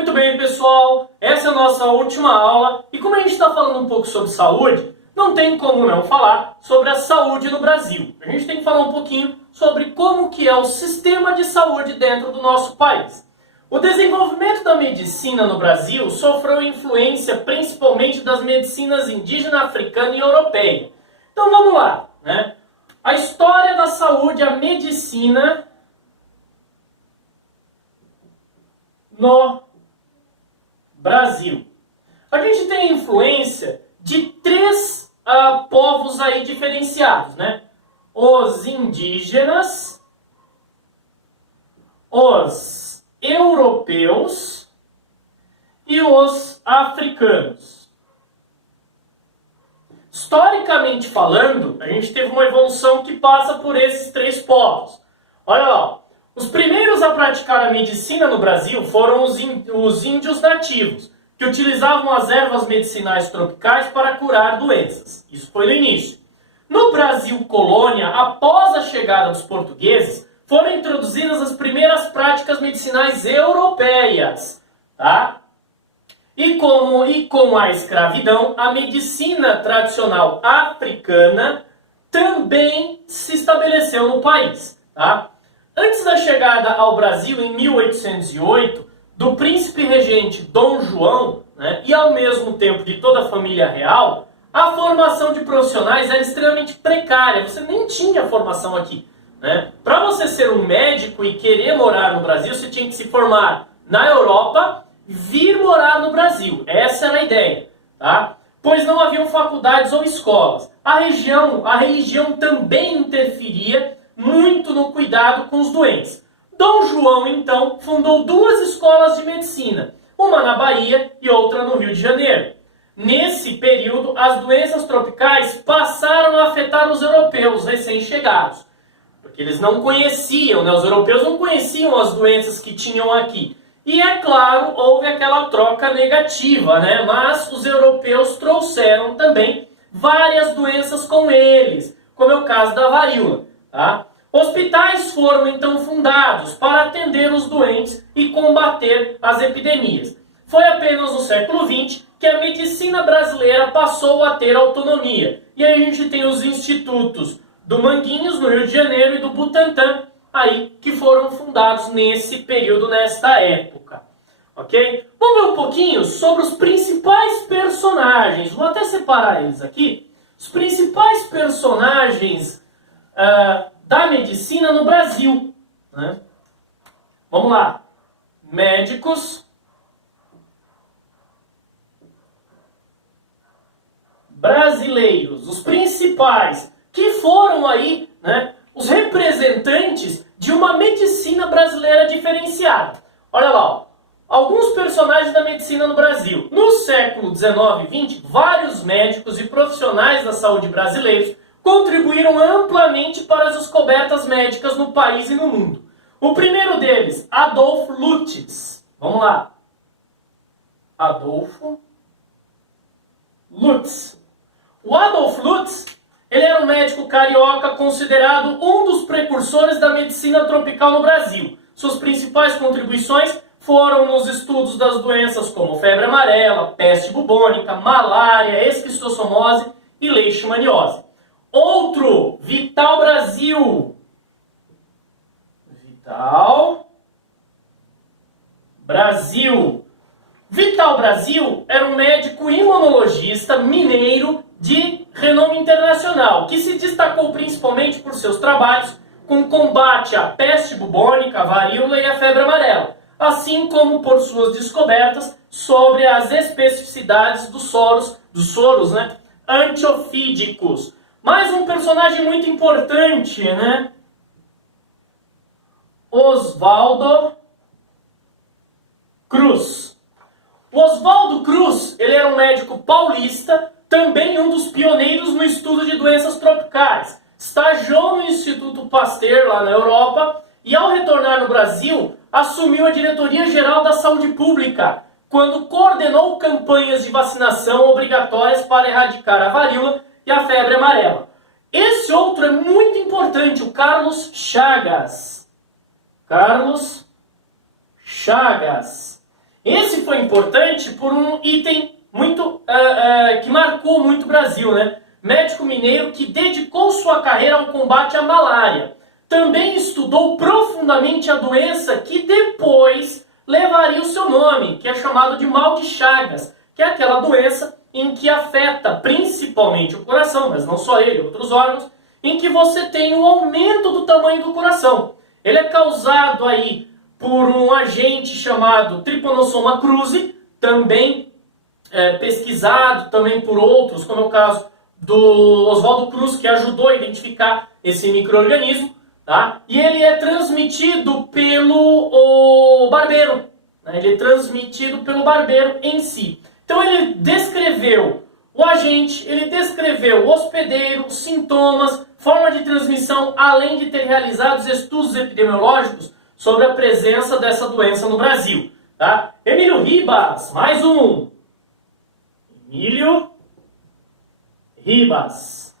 Muito bem, pessoal, essa é a nossa última aula e como a gente está falando um pouco sobre saúde, não tem como não falar sobre a saúde no Brasil. A gente tem que falar um pouquinho sobre como que é o sistema de saúde dentro do nosso país. O desenvolvimento da medicina no Brasil sofreu influência principalmente das medicinas indígena, africana e europeia. Então vamos lá, né? A história da saúde, a medicina no Brasil. A gente tem a influência de três povos aí diferenciados, né? Os indígenas, os europeus e os africanos. Historicamente falando, a gente teve uma evolução que passa por esses três povos. Olha lá, os primeiros a praticar a medicina no Brasil foram os índios nativos, que utilizavam as ervas medicinais tropicais para curar doenças. Isso foi no início. No Brasil colônia, após a chegada dos portugueses, foram introduzidas as primeiras práticas medicinais europeias, tá? E com a escravidão, a medicina tradicional africana também se estabeleceu no país, tá? Antes da chegada ao Brasil, em 1808, do príncipe regente Dom João, né, e ao mesmo tempo de toda a família real, a formação de profissionais era extremamente precária. Você nem tinha formação aqui, né? Para você ser um médico e querer morar no Brasil, você tinha que se formar na Europa, vir morar no Brasil. Essa era a ideia, tá? Pois não haviam faculdades ou escolas. A religião também interferia muito no cuidado com os doentes. Dom João, então, fundou duas escolas de medicina, uma na Bahia e outra no Rio de Janeiro. Nesse período, as doenças tropicais passaram a afetar os europeus recém-chegados, porque eles não conheciam, né? Os europeus não conheciam as doenças que tinham aqui. E, é claro, houve aquela troca negativa, né? Mas os europeus trouxeram também várias doenças com eles, como é o caso da varíola, tá? Hospitais foram então fundados para atender os doentes e combater as epidemias. Foi apenas no século XX que a medicina brasileira passou a ter autonomia. E aí a gente tem os institutos do Manguinhos, no Rio de Janeiro, e do Butantan, aí, que foram fundados nesse período, nesta época. Ok? Vamos ver um pouquinho sobre os principais personagens. Vou até separar eles aqui. Os principais personagens da medicina no Brasil, né? Vamos lá. Médicos brasileiros, os principais, que foram aí, né, os representantes de uma medicina brasileira diferenciada. Olha lá, ó, alguns personagens da medicina no Brasil. No século XIX e XX, vários médicos e profissionais da saúde brasileiros contribuíram amplamente para as descobertas médicas no país e no mundo. O primeiro deles, Adolfo Lutz. Vamos lá. Adolfo Lutz. O Adolf Lutz, ele era um médico carioca considerado um dos precursores da medicina tropical no Brasil. Suas principais contribuições foram nos estudos das doenças como febre amarela, peste bubônica, malária, esquistossomose e leishmaniose. Outro, Vital Brasil. Vital Brasil era um médico imunologista mineiro de renome internacional, que se destacou principalmente por seus trabalhos com combate à peste bubônica, a varíola e a febre amarela, assim como por suas descobertas sobre as especificidades dos soros, né, antiofídicos. Mais um personagem muito importante, né? Oswaldo Cruz. O Oswaldo Cruz, ele era um médico paulista, também um dos pioneiros no estudo de doenças tropicais. Estagiou no Instituto Pasteur, lá na Europa, e ao retornar no Brasil, assumiu a Diretoria Geral da Saúde Pública, quando coordenou campanhas de vacinação obrigatórias para erradicar a varíola e a febre amarela. Esse outro é muito importante, o Carlos Chagas. Carlos Chagas. Esse foi importante por um item muito que marcou muito o Brasil, né? Médico mineiro que dedicou sua carreira ao combate à malária. Também estudou profundamente a doença que depois levaria o seu nome, que é chamado de mal de Chagas, que é aquela doença em que afeta principalmente o coração, mas não só ele, outros órgãos, em que você tem um aumento do tamanho do coração. Ele é causado aí por um agente chamado Trypanosoma cruzi, também pesquisado também por outros, como é o caso do Oswaldo Cruz, que ajudou a identificar esse micro-organismo, tá? E ele é transmitido pelo barbeiro, né? Ele é transmitido pelo barbeiro em si. Então ele descreveu o agente, ele descreveu o hospedeiro, os sintomas, forma de transmissão, além de ter realizado estudos epidemiológicos sobre a presença dessa doença no Brasil. Tá? Emílio Ribas, mais um. Emílio Ribas.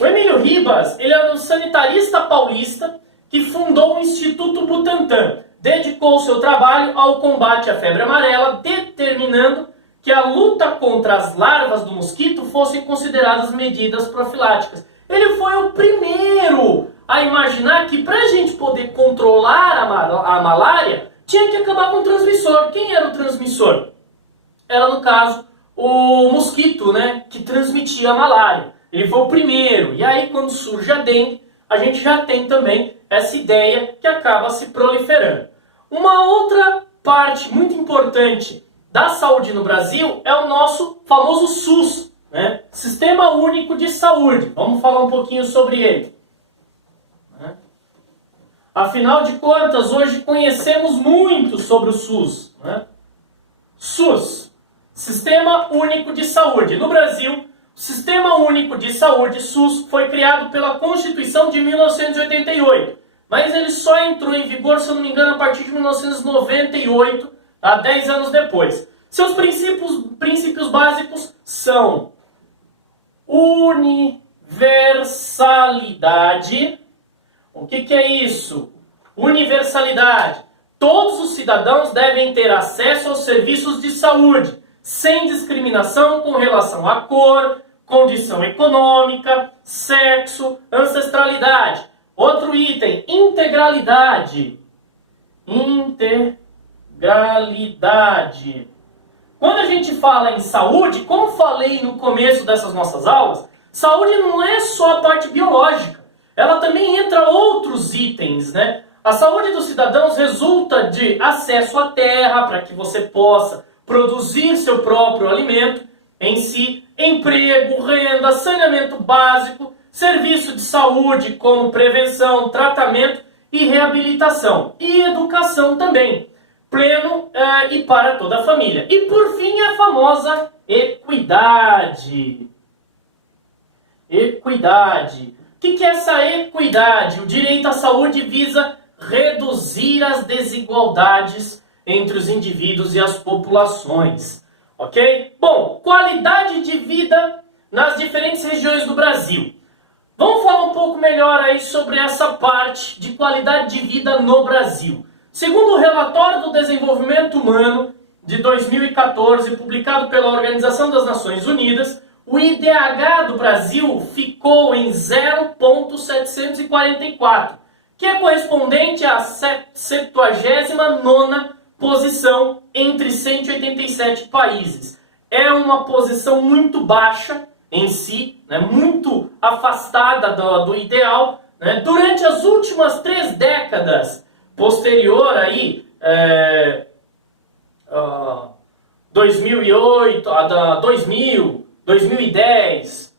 O Emílio Ribas, ele era um sanitarista paulista que fundou o Instituto Butantan. Dedicou seu trabalho ao combate à febre amarela, determinando que a luta contra as larvas do mosquito fossem consideradas medidas profiláticas. Ele foi o primeiro a imaginar que para a gente poder controlar a malária, tinha que acabar com o transmissor. Quem era o transmissor? Era, no caso, o mosquito, né, que transmitia a malária. Ele foi o primeiro. E aí, quando surge a dengue, a gente já tem também essa ideia que acaba se proliferando. Uma outra parte muito importante da saúde no Brasil é o nosso famoso SUS, né? Sistema Único de Saúde. Vamos falar um pouquinho sobre ele. Afinal de contas, hoje conhecemos muito sobre o SUS. Né? SUS, Sistema Único de Saúde. No Brasil, o Sistema Único de Saúde, SUS, foi criado pela Constituição de 1988. Mas ele só entrou em vigor, se eu não me engano, a partir de 1998, há 10 anos depois. Seus princípios básicos são universalidade. O que é isso? Universalidade. Todos os cidadãos devem ter acesso aos serviços de saúde, sem discriminação com relação à cor, condição econômica, sexo, ancestralidade. Outro item, integralidade. Integralidade. Quando a gente fala em saúde, como falei no começo dessas nossas aulas, saúde não é só a parte biológica. Ela também entra outros itens, né? A saúde dos cidadãos resulta de acesso à terra, para que você possa produzir seu próprio alimento em si, emprego, renda, saneamento básico, serviço de saúde como prevenção, tratamento e reabilitação. E educação também, pleno e para toda a família. E por fim, a famosa equidade. Equidade. O que é essa equidade? O direito à saúde visa reduzir as desigualdades entre os indivíduos e as populações. Ok? Bom, qualidade de vida nas diferentes regiões do Brasil. Vamos falar um pouco melhor aí sobre essa parte de qualidade de vida no Brasil. Segundo o relatório do desenvolvimento humano de 2014, publicado pela Organização das Nações Unidas, o IDH do Brasil ficou em 0,744, que é correspondente à 79ª posição entre 187 países. É uma posição muito baixa em si, né, muito afastada do ideal. Né? Durante as últimas 3 décadas, posterior aí, 2008, 2000, 2010,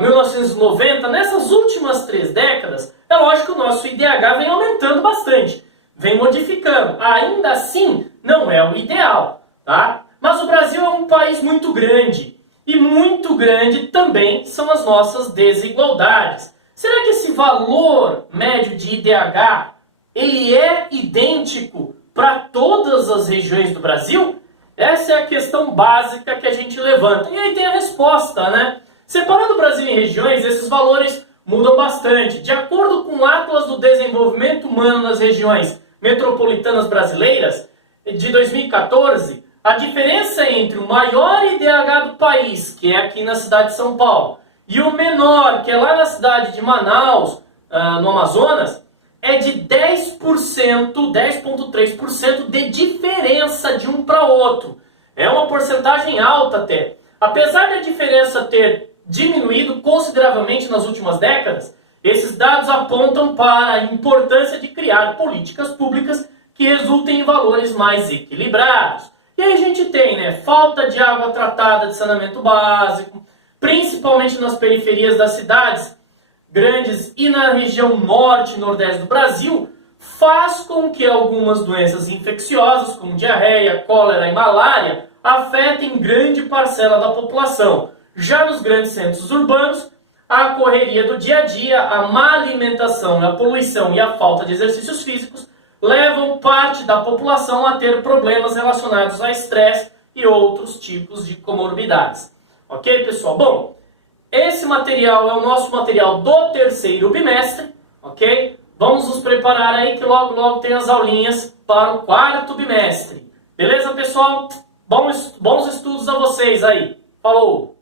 1990, nessas últimas 3 décadas, é lógico que o nosso IDH vem aumentando bastante, vem modificando. Ainda assim, não é o ideal, tá? Mas o Brasil é um país muito grande, e muito grande também são as nossas desigualdades. Será que esse valor médio de IDH, ele é idêntico para todas as regiões do Brasil? Essa é a questão básica que a gente levanta. E aí tem a resposta, né? Separando o Brasil em regiões, esses valores mudam bastante. De acordo com o Atlas do Desenvolvimento Humano nas regiões metropolitanas brasileiras, de 2014, a diferença entre o maior IDH do país, que é aqui na cidade de São Paulo, e o menor, que é lá na cidade de Manaus, no Amazonas, é de 10%, 10,3% de diferença de um para outro. É uma porcentagem alta até. Apesar da diferença ter diminuído consideravelmente nas últimas décadas, esses dados apontam para a importância de criar políticas públicas que resultem em valores mais equilibrados. E aí a gente tem, né, falta de água tratada de saneamento básico, principalmente nas periferias das cidades grandes e na região norte e nordeste do Brasil, faz com que algumas doenças infecciosas, como diarreia, cólera e malária, afetem grande parcela da população. Já nos grandes centros urbanos, a correria do dia a dia, a má alimentação, a poluição e a falta de exercícios físicos levam parte da população a ter problemas relacionados a estresse e outros tipos de comorbidades. Ok, pessoal? Bom, esse material é o nosso material do terceiro bimestre, ok? Vamos nos preparar aí que logo tem as aulinhas para o quarto bimestre. Beleza, pessoal? Bons estudos a vocês aí. Falou!